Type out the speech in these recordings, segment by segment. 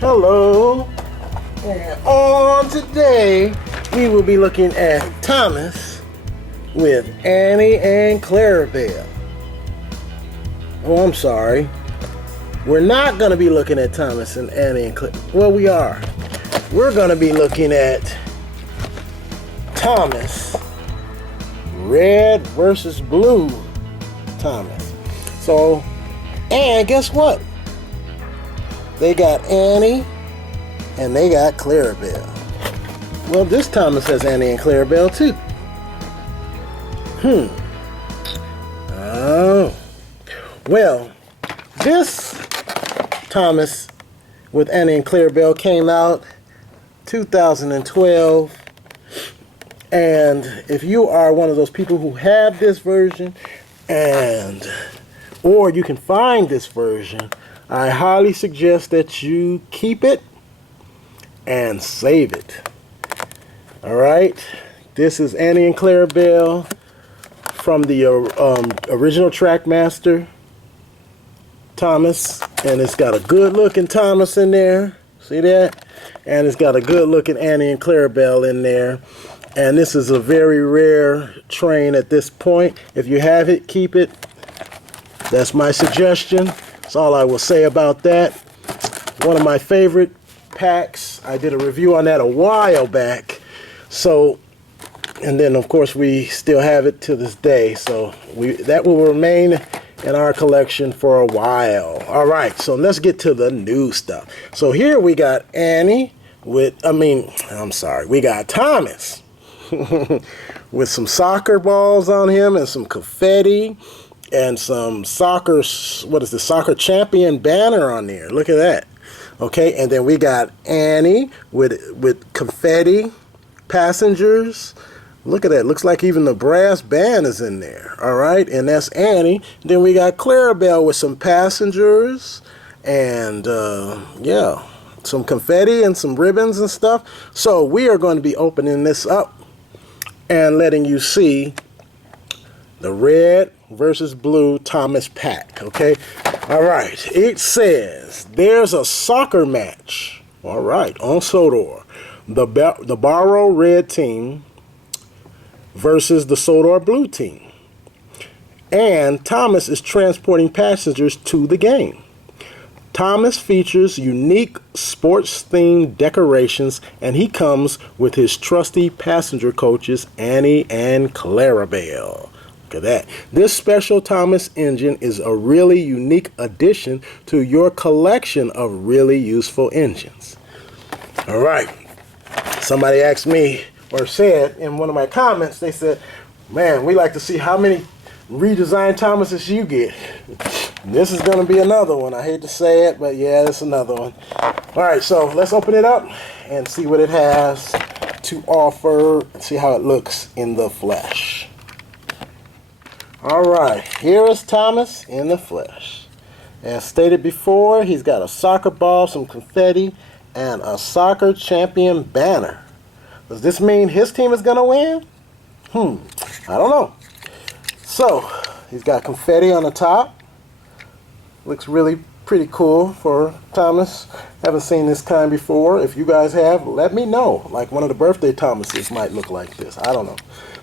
Hello, and on today we will be looking at Thomas with Annie and Clarabel. Oh, I'm sorry. We're not going to be looking at Thomas and Annie and Clarabel. Well, we are. We're going to be looking at Thomas, red versus blue Thomas. So, and guess what? They got Annie and they got Clarabel. Well, this Thomas has Annie and Clarabel too. Oh. Well, this Thomas with Annie and Clarabel came out 2012. And if you are one of those people who have this version or you can find this version, I highly suggest that you keep it and save it. All right, this is Annie and Clarabel from the original Trackmaster Thomas, and it's got a good looking Thomas in there. See that? And it's got a good looking Annie and Clarabel in there. And this is a very rare train at this point. If you have it, keep it. That's my suggestion. That's all I will say about that. One of my favorite packs. I did a review on that a while back. So, and then of course we still have it to this day. So that will remain in our collection for a while. All right, so let's get to the new stuff. So here we got Annie we got Thomas with some soccer balls on him and some confetti. And some soccer champion banner on there. Look at that. Okay, and then we got Annie with confetti, passengers. Look at that. Looks like even the brass band is in there. All right, and that's Annie. Then we got Clarabel with some passengers and yeah, some confetti and some ribbons and stuff. So we are going to be opening this up and letting you see the red versus blue Thomas pack, okay? All right, it says there's a soccer match, all right, on Sodor. The Barrow red team versus the Sodor blue team. And Thomas is transporting passengers to the game. Thomas features unique sports-themed decorations, and he comes with his trusty passenger coaches, Annie and Clarabel. Look at that. This special Thomas engine is a really unique addition to your collection of really useful engines. All right. Somebody asked me or said in one of my comments, they said, man, we like to see how many redesigned Thomases you get. This is going to be another one. I hate to say it, but yeah, it's another one. All right, so let's open it up and see what it has to offer and see how it looks in the flesh. All right, here is Thomas in the flesh. As stated before, he's got a soccer ball, some confetti, and a soccer champion banner. Does this mean his team is going to win? I don't know. So, he's got confetti on the top. Looks really pretty cool for Thomas. Haven't seen this kind before. If you guys have, let me know. Like one of the birthday Thomases might look like this. I don't know.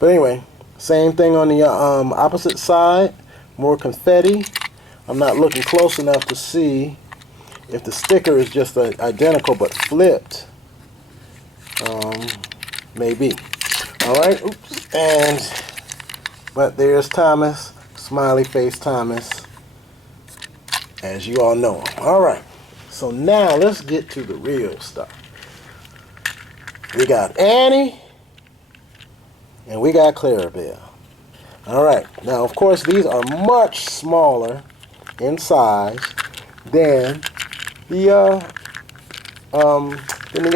But anyway, same thing on the opposite side. More confetti. I'm not looking close enough to see if the sticker is just identical but flipped. Maybe. Alright, oops. But there's Thomas. Smiley face Thomas. As you all know. Alright. So now let's get to the real stuff. We got Annie. And we got Clarabel. Alright, now of course these are much smaller in size than the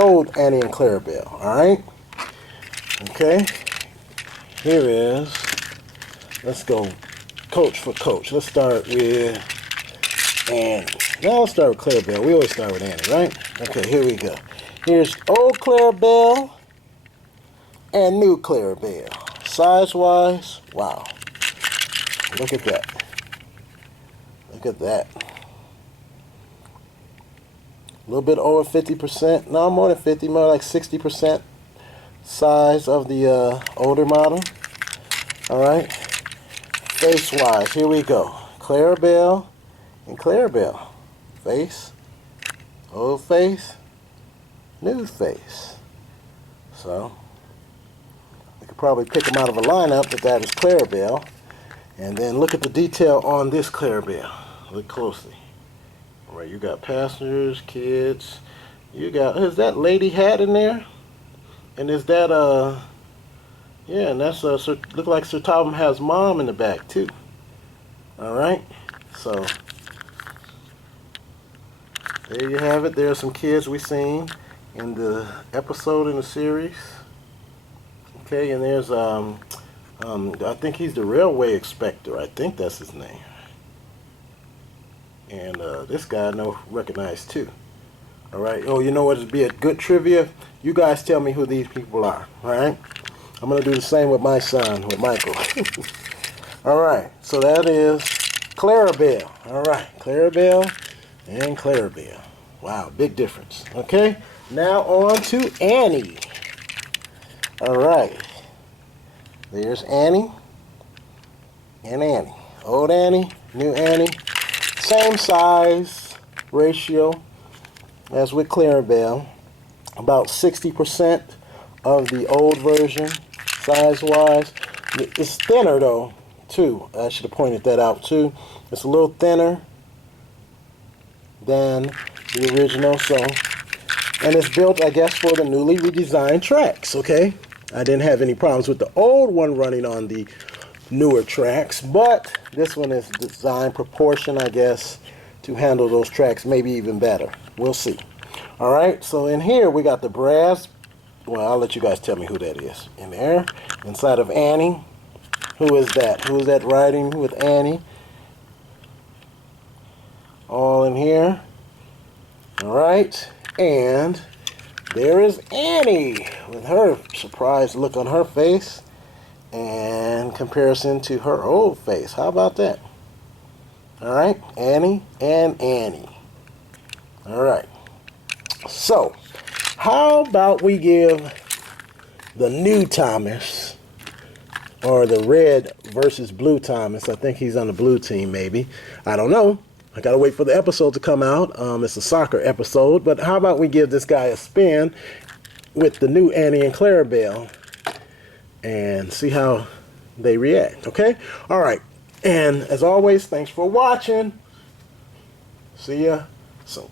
old Annie and Clarabel. Alright? Okay. Here is, let's go coach for coach. Let's start with Annie. Now let's start with Clarabel. We always start with Annie, right? Okay, here we go. Here's old Clarabel and new Clarabel. Size-wise, wow. Look at that. Look at that. little bit over 50%. No, more than 50, more like 60% size of the older model. All right. Face-wise, here we go. Clarabel and Clarabel. Face, old face, new face. So we could probably pick them out of a lineup, but that is Clarabel. And then look at the detail on this Clarabel. Look closely. All right, you got passengers, kids. You got, is that lady hat in there? And is that yeah, and that's look like Sir Tom has mom in the back too. All right, so there you have it. There are some kids we seen in the episode in the series. Okay, and there's I think he's the railway inspector. I think that's his name. And this guy I know recognized too. All right. Oh, you know what would be a good trivia? You guys tell me who these people are. All right. I'm gonna do the same with my son, with Michael. All right. So that is Clarabel. All right, Clarabel and Clarabel. Wow, big difference. Okay. Now on to Annie. All right. There's Annie and Annie. Old Annie, new Annie. Same size ratio as with Clarabel. About 60% of the old version, size-wise. It's thinner, though, too. I should have pointed that out, too. It's a little thinner than the original, so... And it's built, I guess, for the newly redesigned tracks, okay? I didn't have any problems with the old one running on the newer tracks, but this one is designed proportion, I guess, to handle those tracks maybe even better. We'll see. All right, so in here we got the brass. Well, I'll let you guys tell me who that is. In there, inside of Annie. Who is that? Who is that riding with Annie? All in here. All right, and there is Annie with her surprised look on her face and comparison to her old face. How about that? All right, Annie and Annie. All right. So, how about we give the new Thomas, or the red versus blue Thomas? I think he's on the blue team, maybe. I don't know. I gotta wait for the episode to come out. It's a soccer episode, but how about we give this guy a spin with the new Annie and Clarabel and see how they react, okay? All right, and as always, thanks for watching. See ya soon.